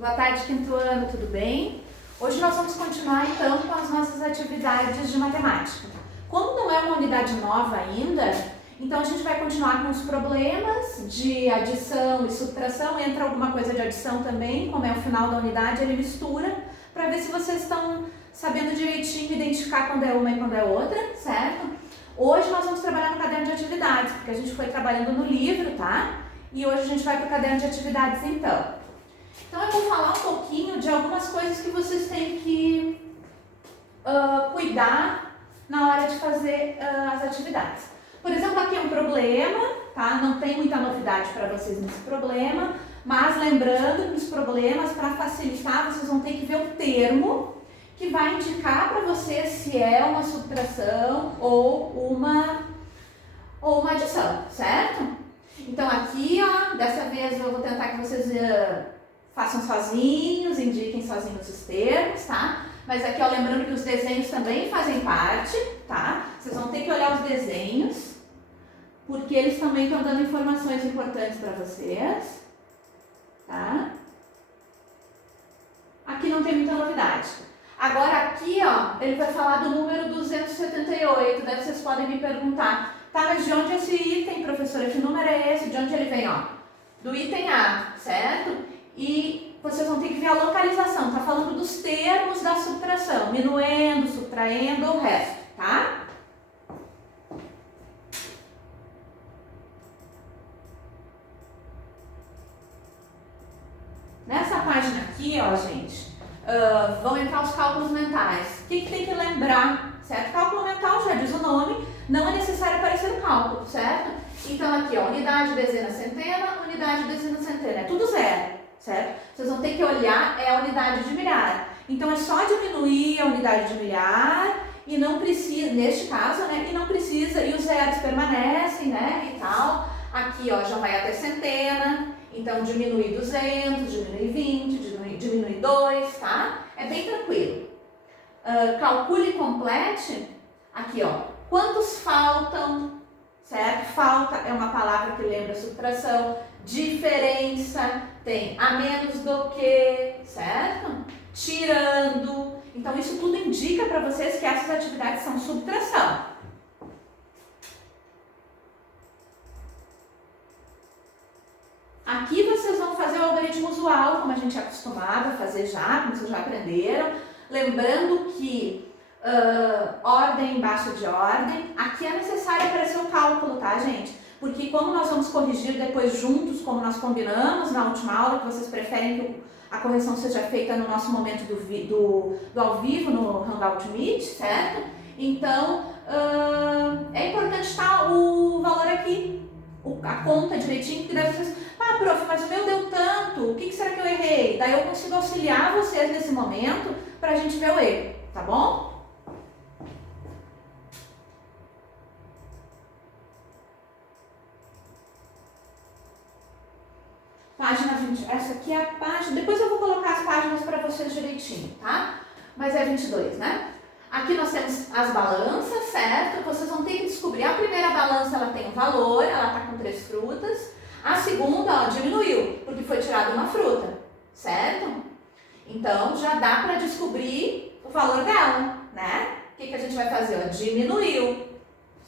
Boa tarde, quinto ano, tudo bem? Hoje nós vamos continuar então com as nossas atividades de matemática. Como não é uma unidade nova ainda, então a gente vai continuar com os problemas de adição e subtração. Entra alguma coisa de adição também, como é o final da unidade, ele mistura, para ver se vocês estão sabendo direitinho identificar quando é uma e quando é outra, certo? Hoje nós vamos trabalhar no caderno de atividades, porque a gente foi trabalhando no livro, tá? E hoje a gente vai para o caderno de atividades então. Então eu vou falar um pouquinho de algumas coisas que vocês têm que cuidar na hora de fazer as atividades. Por exemplo, aqui é um problema, tá? Não tem muita novidade para vocês nesse problema, mas lembrando que os problemas, para facilitar, vocês vão ter que ver o termo que vai indicar para vocês se é uma subtração ou uma adição, certo? Então aqui, ó, dessa vez eu vou tentar que vocês façam sozinhos, indiquem sozinhos os termos, tá? Mas aqui, ó, lembrando que os desenhos também fazem parte, tá? Vocês vão ter que olhar os desenhos, porque eles também estão dando informações importantes para vocês, tá? Aqui não tem muita novidade. Agora aqui, ó, ele vai falar do número 278, daí vocês podem me perguntar, tá, mas de onde é esse item, professora? Que número é esse? De onde ele vem, ó? Do item A, certo? E vocês vão ter que ver a localização, está falando dos termos da subtração, minuendo, subtraindo ou resto, tá? Nessa página aqui, ó, gente, vão entrar os cálculos mentais. O que tem que lembrar, certo? Cálculo mental, já diz o nome, não é necessário aparecer o cálculo, certo? Então aqui, ó, unidade, dezena, centena, unidade, dezena, centena, é tudo zero. Certo? Vocês vão ter que olhar a unidade de milhar. Então é só diminuir a unidade de milhar e não precisa, neste caso, né? E não precisa, e os zeros permanecem, né? E tal. Aqui, ó, já vai até centena. Então diminui 200, diminui 20, diminui 2, tá? É bem tranquilo. Calcule e complete. Aqui, ó. Quantos faltam? Certo? Falta é uma palavra que lembra subtração. Diferença tem a menos do que, certo? Tirando. Então isso tudo indica para vocês que essas atividades são subtração. Aqui vocês vão fazer o algoritmo usual, como a gente é acostumado a fazer já, como vocês já aprenderam. Lembrando que ordem embaixo de ordem. Aqui é necessário aparecer o cálculo, tá, gente? Porque como nós vamos corrigir depois juntos, como nós combinamos na última aula, que vocês preferem que a correção seja feita no nosso momento do ao vivo, no Hangout Meet, certo? Então, é importante estar o valor aqui, a conta direitinho, porque daí vocês, prof, mas o meu deu tanto, o que será que eu errei? Daí eu consigo auxiliar vocês nesse momento para a gente ver o erro, tá bom? Página 20, essa aqui é a página, depois eu vou colocar as páginas para vocês direitinho, tá? Mas é 22, né? Aqui nós temos as balanças, certo? Vocês vão ter que descobrir, a primeira balança ela tem um valor, ela tá com 3 frutas. A segunda, ó, diminuiu, porque foi tirada uma fruta, certo? Então já dá para descobrir o valor dela, né? O que a gente vai fazer? Ó, diminuiu,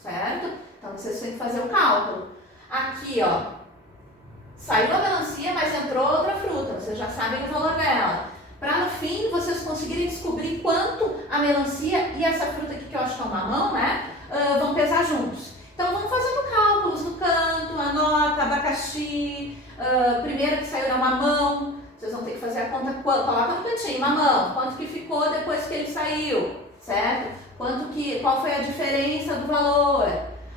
certo? Então vocês têm que fazer o cálculo. Aqui, ó. Saiu a melancia, mas entrou outra fruta, vocês já sabem o valor dela. Para no fim vocês conseguirem descobrir quanto a melancia e essa fruta aqui, que eu acho que é um mamão, né, vão pesar juntos. Então vamos fazendo cálculos no canto, anota, abacaxi, primeiro que saiu era mamão, vocês vão ter que fazer a conta, coloca no cantinho, mamão, quanto que ficou depois que ele saiu, certo? Qual foi a diferença do valor?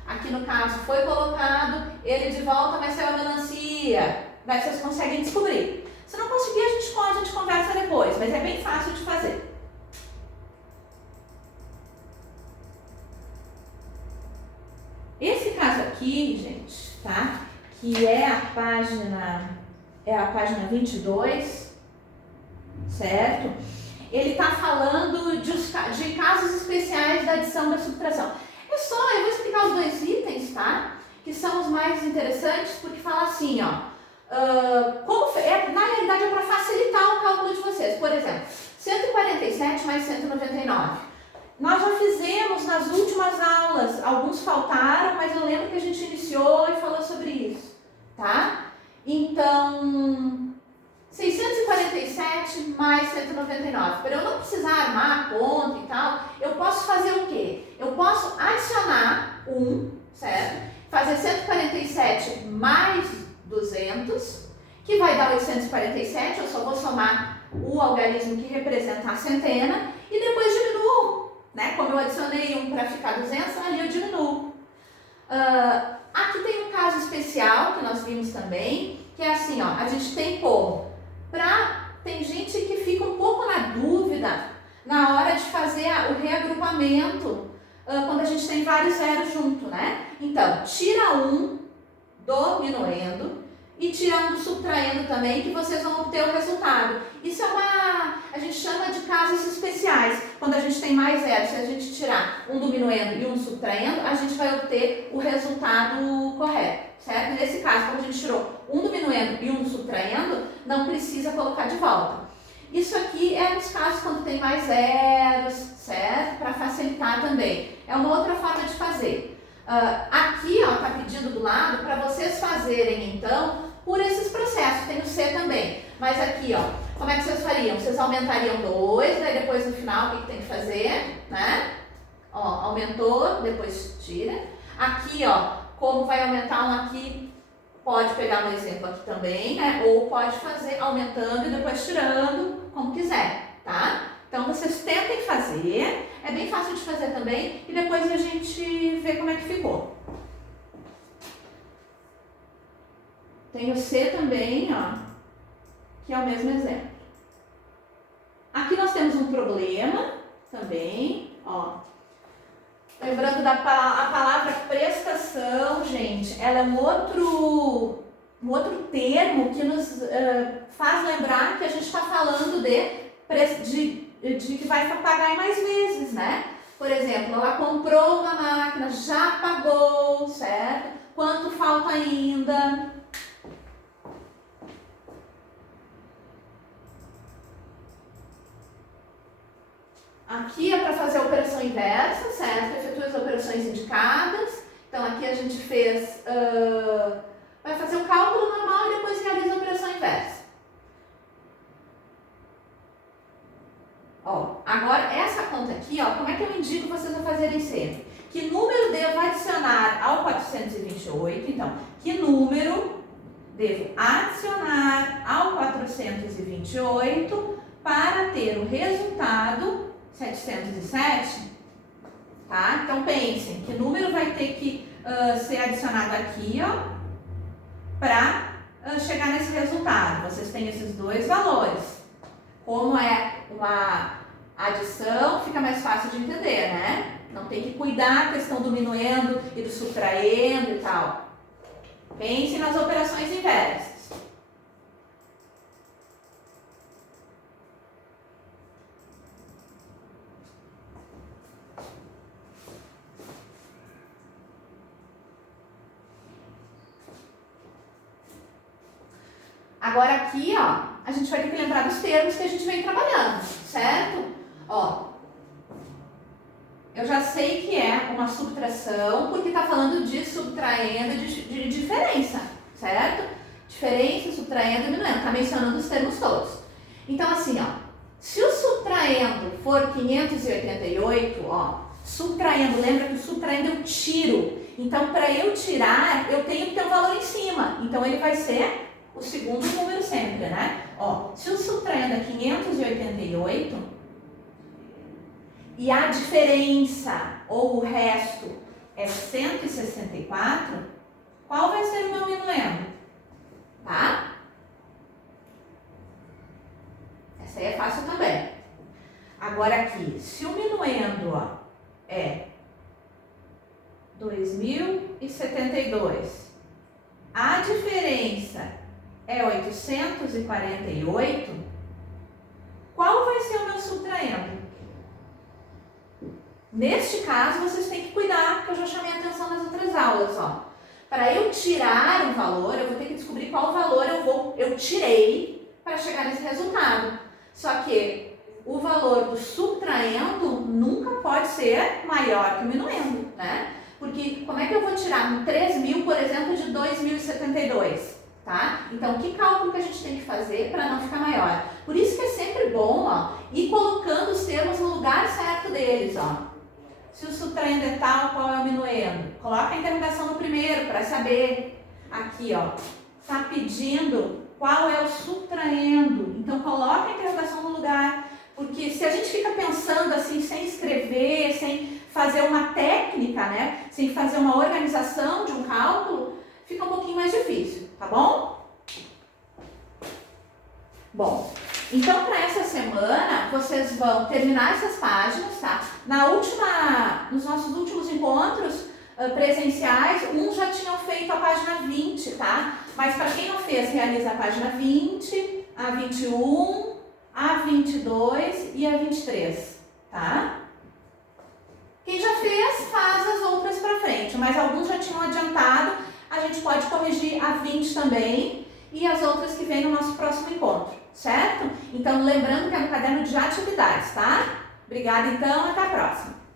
Aqui no caso foi colocado ele de volta, mas saiu a melancia. Daí vocês conseguem descobrir. Se não conseguir, a gente conversa depois, mas é bem fácil de fazer. Esse caso aqui, gente, tá? Que é a página 22, certo? Ele tá falando de casos especiais da adição e da subtração. Eu vou explicar os dois itens, tá? Que são os mais interessantes, porque fala assim, ó. Na realidade é para facilitar o cálculo 147 mais 199. Nós já fizemos nas últimas aulas, alguns faltaram, mas eu lembro que a gente iniciou e falou sobre isso, tá? Então, 647 mais 199. Para eu não precisar armar a conta e tal, eu posso fazer o quê? Eu posso adicionar 1, certo? Fazer 147 mais 200, que vai dar 847, eu só vou somar o algarismo que representa a centena, e depois diminuo, né? Como eu adicionei 1 para ficar 200, ali eu diminuo. Aqui tem um caso especial que nós vimos também, que é assim, ó, a gente tem como, tem gente que fica um pouco na dúvida na hora de fazer o reagrupamento, quando a gente tem vários zeros junto, né? Então, tira 1 do minuendo e tira 1 do subtraendo também, que vocês vão obter o resultado. Isso a gente chama de casos especiais. Quando a gente tem mais zeros, se a gente tirar 1 do minuendo e 1 do subtraendo, a gente vai obter o resultado correto, certo? Nesse caso, como a gente tirou 1 do minuendo e 1 do subtraendo, não precisa colocar de volta. Isso aqui é nos casos quando tem mais zeros, certo? Para facilitar também. É uma outra forma de fazer. Aqui, ó, tá pedindo do lado para vocês fazerem, então, por esses processos. Tem o C também. Mas aqui, ó, como é que vocês fariam? Vocês aumentariam 2, daí depois no final o que tem que fazer, né? Ó, aumentou, depois tira. Aqui, ó, como vai aumentar um aqui, pode pegar um exemplo aqui também, né? Ou pode fazer aumentando e depois tirando, como quiser, tá? Então, vocês tentem fazer, é bem fácil de fazer também, e depois a gente vê como é que ficou. Tem o C também, ó, que é o mesmo exemplo. Aqui nós temos um problema também, ó. Lembrando a palavra prestação, gente, ela é um outro termo que nos faz lembrar que a gente está falando de que vai pagar em mais vezes, né? Por exemplo, ela comprou uma máquina, já pagou, certo? Quanto falta ainda? Aqui é para fazer a operação inversa, certo? Efetua as operações indicadas. Então, aqui a gente fez... vai fazer o cálculo normal e depois realiza a operação inversa. Ó, agora, essa conta aqui, ó, como é que eu indico vocês a fazerem sempre? Que número devo adicionar ao 428? Então, que número devo adicionar ao 428 para ter o resultado 707, tá? Então, pensem, que número vai ter que ser adicionado aqui, ó, para chegar nesse resultado. Vocês têm esses dois valores. Como é uma adição, fica mais fácil de entender, né? Não tem que cuidar a questão do minuendo e do subtraendo e tal. Pense nas operações inversas. Agora aqui, ó, a gente vai ter que lembrar dos termos que a gente vem trabalhando, certo? Ó, eu já sei que é uma subtração, porque está falando de subtraendo de diferença, certo? Diferença, subtraendo e diminuindo, está mencionando os termos todos. Então, assim, ó, se o subtraendo for 588, ó, subtraendo, lembra que o subtraendo eu tiro. Então, para eu tirar, eu tenho que ter um valor em cima. Então, ele vai ser o segundo número sempre, né? Ó, se o subtraendo é 588 e a diferença ou o resto é 164, qual vai ser o meu minuendo? Tá? Essa aí é fácil também. Agora aqui, se o minuendo, ó, é 2072, a diferença é 848, qual vai ser o meu subtraendo? Neste caso, vocês têm que cuidar, que eu já chamei a atenção nas outras aulas, ó. Para eu tirar um valor, eu vou ter que descobrir qual valor eu tirei para chegar nesse resultado. Só que o valor valor do subtraendo nunca pode ser maior que o minuendo, né? Porque como é que eu vou tirar 3.000, por exemplo, de 2.072, tá? Então, que cálculo que a gente tem que fazer para não ficar maior? Por isso que é sempre bom, ó, ir colocando os termos no lugar certo deles, ó. Se o subtraendo é tal, qual é o minuendo? Coloca a interrogação no primeiro para saber. Aqui, ó, tá pedindo qual é o subtraendo. Então, coloca a interrogação no lugar. Porque se a gente fica pensando assim, sem escrever, sem fazer uma técnica, né? Sem fazer uma organização de um cálculo, fica um pouquinho mais difícil, tá bom? Bom, então para essa semana vocês vão terminar essas páginas, tá? Nos nossos últimos encontros presenciais, uns já tinham feito a página 20, tá? Mas para quem não fez, realiza a página 20, a 21, a 22 e a 23, tá? Quem já fez, faz as outras para frente, mas alguns já tinham adiantado, a gente pode corrigir a 20 também e as outras que vêm no nosso próximo encontro, certo? Então, lembrando que é no caderno de atividades, tá? Obrigada, então, até a próxima.